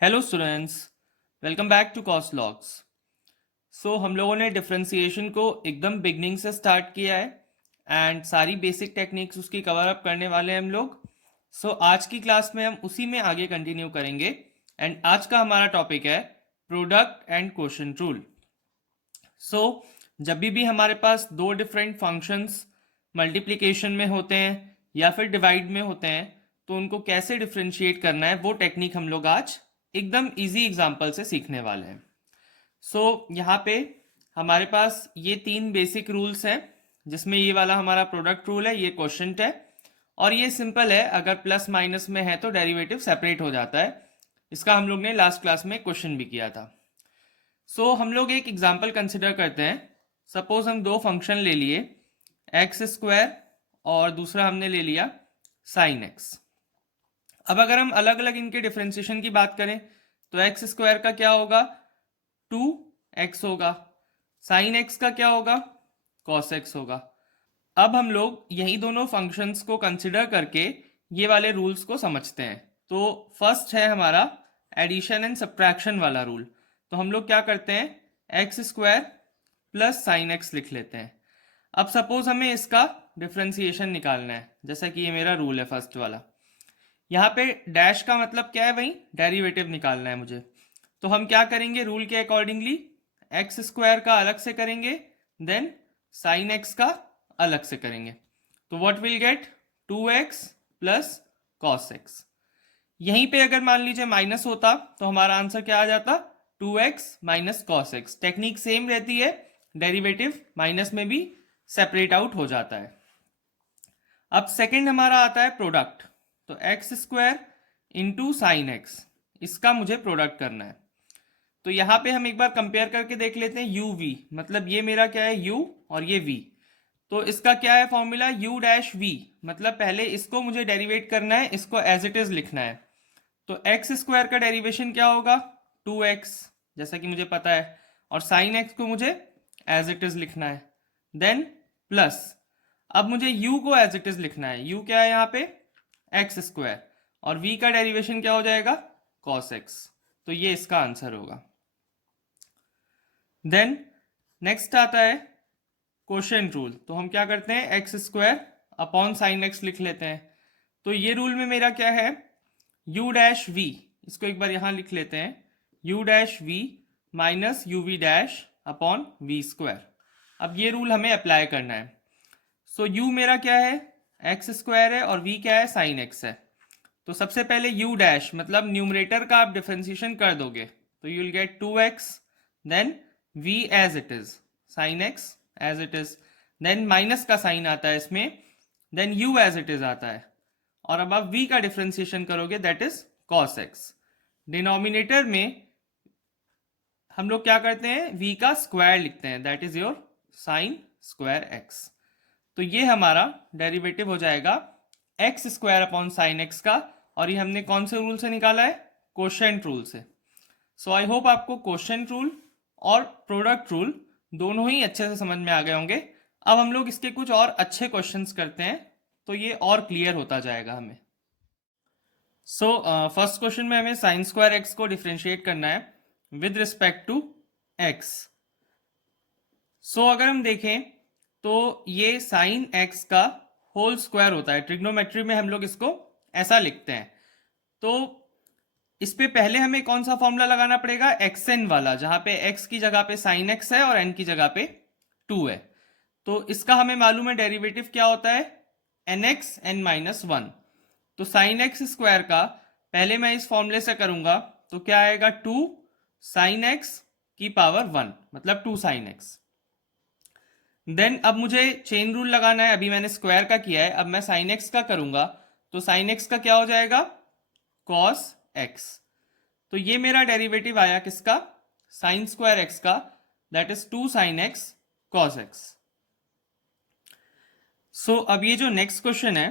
Hello students, welcome back to cost logs. हम लोगों ने डिफरेंशिएशन को एकदम बिगनिंग से स्टार्ट किया है एंड सारी बेसिक टेक्निक्स उसकी कवर अप करने वाले हैं हम लोग। आज की क्लास में हम उसी में आगे कंटिन्यू करेंगे एंड आज का हमारा टॉपिक है प्रोडक्ट एंड क्वोशिएंट रूल। सो जब भी हमारे पास दो डिफरेंट फंक्शंस मल्टीप्लिकेशन में होते हैं या फिर डिवाइड में होते हैं तो उनको कैसे डिफरेंशिएट करना है वो टेक्निक हम लोग आज एकदम इजी एग्जांपल से सीखने वाले हैं। यहाँ पे हमारे पास ये तीन बेसिक रूल्स हैं जिसमें ये वाला हमारा प्रोडक्ट रूल है, ये क्वोशिएंट है और ये सिंपल है, अगर प्लस माइनस में है तो डेरिवेटिव सेपरेट हो जाता है। इसका हम लोग ने लास्ट क्लास में क्वेश्चन भी किया था। हम लोग एक एग्जाम्पल कंसिडर करते हैं। सपोज हम दो फंक्शन ले लिए, एक्स स्क्वायर और दूसरा हमने ले लिया साइन एक्स। अब अगर हम अलग अलग इनके डिफरेंशिएशन की बात करें तो एक्स स्क्वायर का क्या होगा, 2x होगा, साइन एक्स का क्या होगा, कॉस एक्स होगा। अब हम लोग यही दोनों फंक्शंस को कंसिडर करके ये वाले रूल्स को समझते हैं। तो फर्स्ट है हमारा एडिशन एंड सब्ट्रैक्शन वाला रूल। तो हम लोग क्या करते हैं, x square plus sine x लिख लेते हैं। अब सपोज हमें इसका डिफरेंशिएशन निकालना है, जैसा कि ये मेरा रूल है फर्स्ट वाला। यहाँ पे डैश का मतलब क्या है, वही डेरिवेटिव निकालना है मुझे। तो हम क्या करेंगे, रूल के अकॉर्डिंगली एक्स स्क्वायर का अलग से करेंगे, देन साइन एक्स का अलग से करेंगे। तो what will get, 2x plus cos x. यहीं पे अगर मान लीजिए माइनस होता तो हमारा आंसर क्या आ जाता, 2x minus cos x. Technique same रहती है, डेरिवेटिव माइनस में भी सेपरेट आउट हो जाता है। अब सेकंड हमारा आता है प्रोडक्ट। तो x square into sine x, इसका मुझे प्रोडक्ट करना है। तो यहाँ पे हम एक बार कंपेयर करके देख लेते हैं, यू वी, मतलब ये मेरा क्या है u और ये v। तो इसका क्या है फॉर्मूला, u डैश v, मतलब पहले इसको मुझे डेरिवेट करना है, इसको एज इट इज लिखना है। तो एक्स स्क्वायर का डेरिवेशन क्या होगा, 2x, जैसा कि मुझे पता है, और साइन एक्स को मुझे एज इट इज लिखना है। देन प्लस, अब मुझे u को एज इट इज लिखना है। u क्या है यहाँ पे, एक्स स्क्वायर, और v का डेरिवेशन क्या हो जाएगा, cos x। तो ये इसका आंसर होगा। देन नेक्स्ट आता है क्वोशिएंट रूल। तो हम क्या करते हैं, x square upon sine x लिख लेते हैं। तो ये रूल में मेरा क्या है, u डैश v, इसको एक बार यहां लिख लेते हैं, u dash v minus u v dash upon v square. अब ये रूल हमें अप्लाई करना है। u मेरा क्या है, एक्स स्क्वायर है, और v क्या है, साइन एक्स है। तो सबसे पहले u डैश मतलब न्यूमरेटर का आप डिफरेंशिएशन कर दोगे तो you will get 2x, then v as it is, sine x as it is, then minus का साइन आता है इसमें, then u as it is आता है, और अब आप v का डिफरेंशिएशन करोगे, that is cos x। Denominator में हम लोग क्या करते हैं, v का स्क्वायर लिखते हैं, that is your sign square x। तो ये हमारा डेरिवेटिव हो जाएगा x square upon sine x का, और ये हमने कौन से रूल से निकाला है, क्वोशिएंट रूल से। आई होप आपको क्वोशिएंट रूल और प्रोडक्ट रूल दोनों ही अच्छे से समझ में आ गए होंगे। अब हम लोग इसके कुछ और अच्छे क्वेश्चंस करते हैं तो ये और क्लियर होता जाएगा हमें। फर्स्ट क्वेश्चन में हमें साइन स्क्वायर एक्स को डिफ्रेंशिएट करना है विद रिस्पेक्ट टू एक्स। अगर हम देखें तो ये साइन एक्स का होल स्क्वायर होता है, ट्रिग्नोमेट्री में हम लोग इसको ऐसा लिखते हैं। तो इस पे पहले हमें कौन सा फॉर्मूला लगाना पड़ेगा, एक्स एन वाला, जहां पे एक्स की जगह पे साइन एक्स है और एन की जगह पे 2 है। तो इसका हमें मालूम है डेरिवेटिव क्या होता है, एन एक्स एन माइनस 1। तो साइन एक्स स्क्वायर का पहले मैं इस फॉर्मूले से करूंगा तो क्या आएगा, 2 साइन एक्स की पावर 1, मतलब 2 साइन एक्स। देन अब मुझे चेन रूल लगाना है, अभी मैंने स्क्वायर का किया है, अब मैं साइन एक्स का करूंगा तो साइन एक्स का क्या हो जाएगा, कॉस एक्स। तो ये मेरा डेरिवेटिव आया किसका, साइन स्क्वायर एक्स का, that is 2 sine x cos x. अब ये जो नेक्स्ट क्वेश्चन है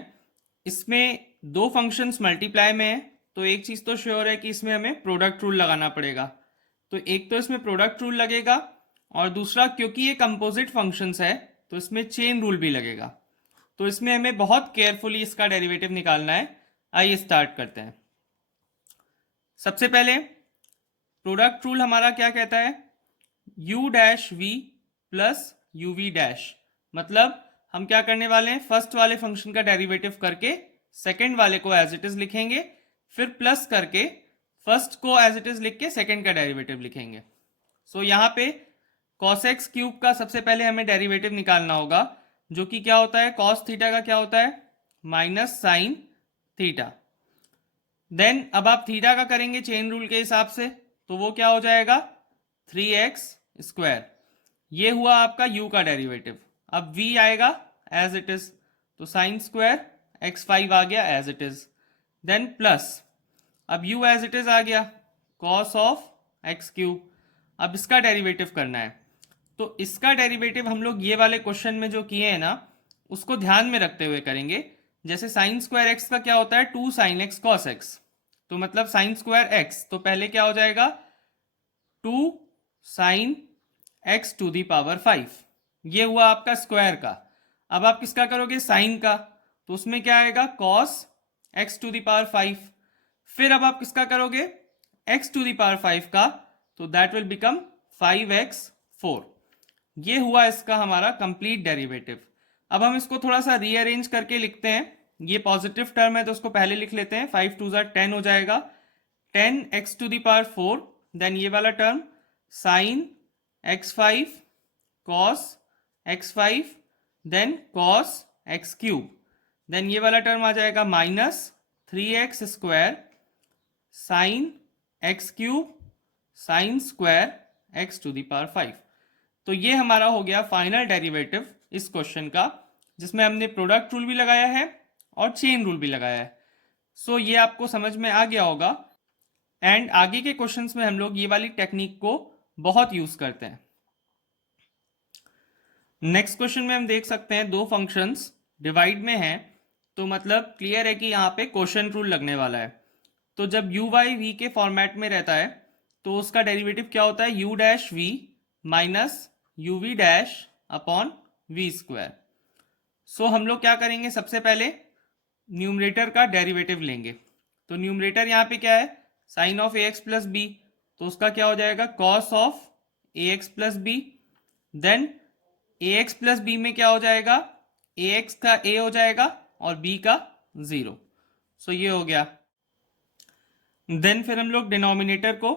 इसमें दो फंक्शंस मल्टीप्लाई में है, तो एक चीज तो श्योर है कि इसमें हमें प्रोडक्ट रूल लगाना पड़ेगा। तो एक तो इसमें प्रोडक्ट रूल लगेगा, और दूसरा क्योंकि ये कंपोजिट फंक्शंस है तो इसमें चेन रूल भी लगेगा। तो इसमें हमें बहुत केयरफुली इसका डेरिवेटिव निकालना है। आइए स्टार्ट करते हैं। सबसे पहले प्रोडक्ट रूल हमारा क्या कहता है, u dash v plus uv dash, मतलब हम क्या करने वाले हैं, फर्स्ट वाले फंक्शन का डेरिवेटिव करके सेकंड वाले को एज इट इज लिखेंगे, फिर प्लस करके फर्स्ट को एज इट इज लिख के सेकंड का डेरिवेटिव लिखेंगे। सो यहाँ पे cos x क्यूब का सबसे पहले हमें डेरिवेटिव निकालना होगा, जो कि क्या होता है, cos थीटा का क्या होता है, माइनस साइन थीटा। देन अब आप थीटा का करेंगे चेन रूल के हिसाब से, तो वो क्या हो जाएगा, 3x स्क्वायर। ये हुआ आपका u का डेरिवेटिव। अब v आएगा एज इट इज, तो साइन स्क्वायर x5 आ गया as it is. Then plus, अब u एज इट इज आ गया, cos ऑफ x क्यूब। अब इसका डेरिवेटिव करना है, तो इसका डेरिवेटिव हम लोग ये वाले क्वेश्चन में जो किए हैं ना, उसको ध्यान में रखते हुए करेंगे। जैसे साइन स्क्वायर एक्स का क्या होता है, 2 साइन एक्स कॉस एक्स, तो मतलब साइन स्क्वायर एक्स, तो पहले क्या हो जाएगा, 2 sine x to the power 5। ये हुआ आपका स्क्वायर का। अब आप किसका करोगे, साइन का, तो उसमें क्या आएगा, cos x to the power 5। फिर अब आप किसका करोगे, एक्स टू दी पावर 5 का, तो दैट विल बिकम 5x4। ये हुआ इसका हमारा कंप्लीट डेरिवेटिव। अब हम इसको थोड़ा सा रीअरेंज करके लिखते हैं। ये पॉजिटिव टर्म है तो उसको पहले लिख लेते हैं, 5 2 10 हो जाएगा, 10x to the power 4। Then ये वाला term sine x5 cos x5, then cos x cube. Then ये वाला टर्म आ जाएगा minus 3x square sine x cube sine square x to the power 5। तो ये हमारा हो गया फाइनल डेरिवेटिव इस क्वेश्चन का, जिसमें हमने प्रोडक्ट रूल भी लगाया है और चेन रूल भी लगाया है। सो ये आपको समझ में आ गया होगा। एंड आगे के क्वेश्चंस में हम लोग ये वाली टेक्निक को बहुत यूज करते हैं। नेक्स्ट क्वेश्चन में हम देख सकते हैं दो फंक्शंस डिवाइड में हैं, तो मतलब क्लियर है कि यहाँ पे क्वोशिएंट रूल लगने वाला है। तो जब u बाई वी के फॉर्मेट में रहता है तो उसका डेरिवेटिव क्या होता है, u dash v minus u v dash upon v square. So हम लोग क्या करेंगे, सबसे पहले न्यूमरेटर का डेरिवेटिव लेंगे। तो न्यूमरेटर यहाँ पे क्या है, sine of a x plus b, तो उसका क्या हो जाएगा, cos of a x plus b. Then a x plus b में क्या हो जाएगा, ए एक्स का ए हो जाएगा और बी का 0। सो ये हो गया। देन फिर हम लोग डिनोमिनेटर को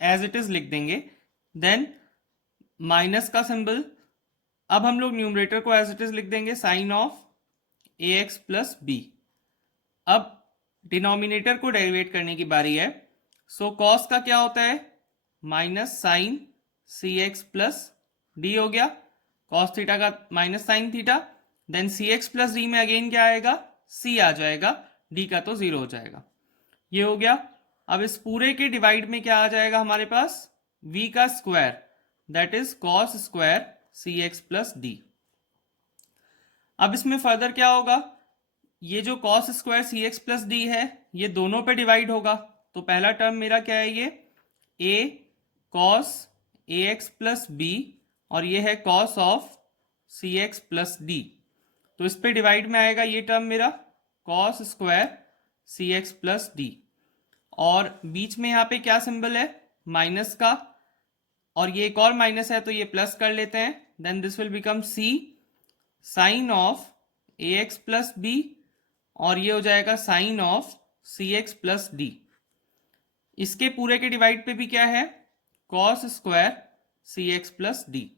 एज इट इज लिख देंगे, देन माइनस का सिंबल। अब हम लोग न्यूमरेटर को एज इट इज लिख देंगे, sine of a x plus b. अब डिनोमिनेटर को डेरिवेट करने की बारी है। सो कॉस का क्या होता है, माइनस साइन सी एक्स प्लस डी हो गया, कॉस थीटा का माइनस साइन थीटा। देन सी एक्स प्लस डी में अगेन क्या आएगा, सी आ जाएगा, डी का तो 0 हो जाएगा। ये हो गया। अब इस पूरे के डिवाइड में क्या आ जाएगा हमारे पास, v का square, that is cos square c x plus d. अब इसमें फर्दर क्या होगा, ये जो cos square c x plus d है ये दोनों पे डिवाइड होगा। तो पहला टर्म मेरा क्या है, ये a cos a x plus b और ये है cos of c x plus d. तो इस पे डिवाइड में आएगा ये टर्म मेरा cos square c x plus d, और बीच में यहाँ पे क्या सिंबल है, माइनस का, और ये एक और माइनस है तो ये प्लस कर लेते हैं। Then this will become c sine of a x plus b और ये हो जाएगा sine of c x plus d. इसके पूरे के डिवाइड पे भी क्या है, cos square c x plus d.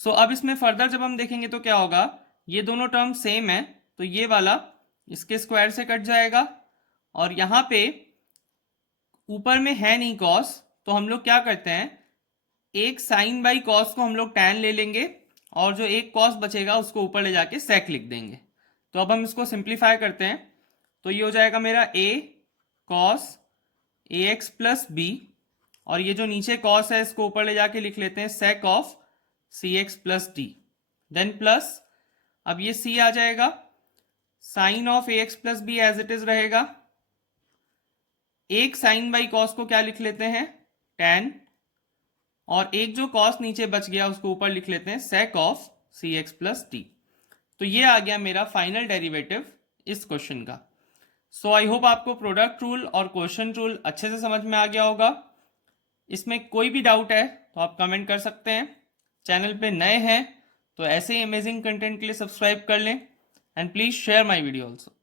So अब इसमें फर्दर जब हम देखेंगे तो क्या होगा, ये दोनों टर्म सेम है तो ये वाला इसके स्क्वायर से कट जाएगा, और यहाँ पे ऊपर में है नहीं कॉस, तो हम लोग क्या करते हैं, एक साइन बाई कॉस को हम लोग टैन ले लेंगे और जो एक कॉस बचेगा उसको ऊपर ले जाके सेक लिख देंगे। तो अब हम इसको सिंप्लीफाई करते हैं, तो ये हो जाएगा मेरा a cos a x plus b, और ये जो नीचे कॉस है इसको ऊपर ले जाके लिख लेते हैं sec of c x plus d. Then plus, अब ये c आ जाएगा, sine of a x plus b as it is रहेगा, एक साइन बाई कॉस को क्या लिख लेते हैं, tan, और एक जो कॉस नीचे बच गया उसको ऊपर लिख लेते हैं sec of c x plus d. तो ये आ गया मेरा फाइनल डेरिवेटिव इस क्वेश्चन का। सो आई होप आपको प्रोडक्ट रूल और क्वेश्चन रूल अच्छे से समझ में आ गया होगा। इसमें कोई भी डाउट है तो आप कमेंट कर सकते हैं। चैनल पे नए हैं तो ऐसे ही अमेजिंग कंटेंट के लिए सब्सक्राइब कर लें and please share my video also.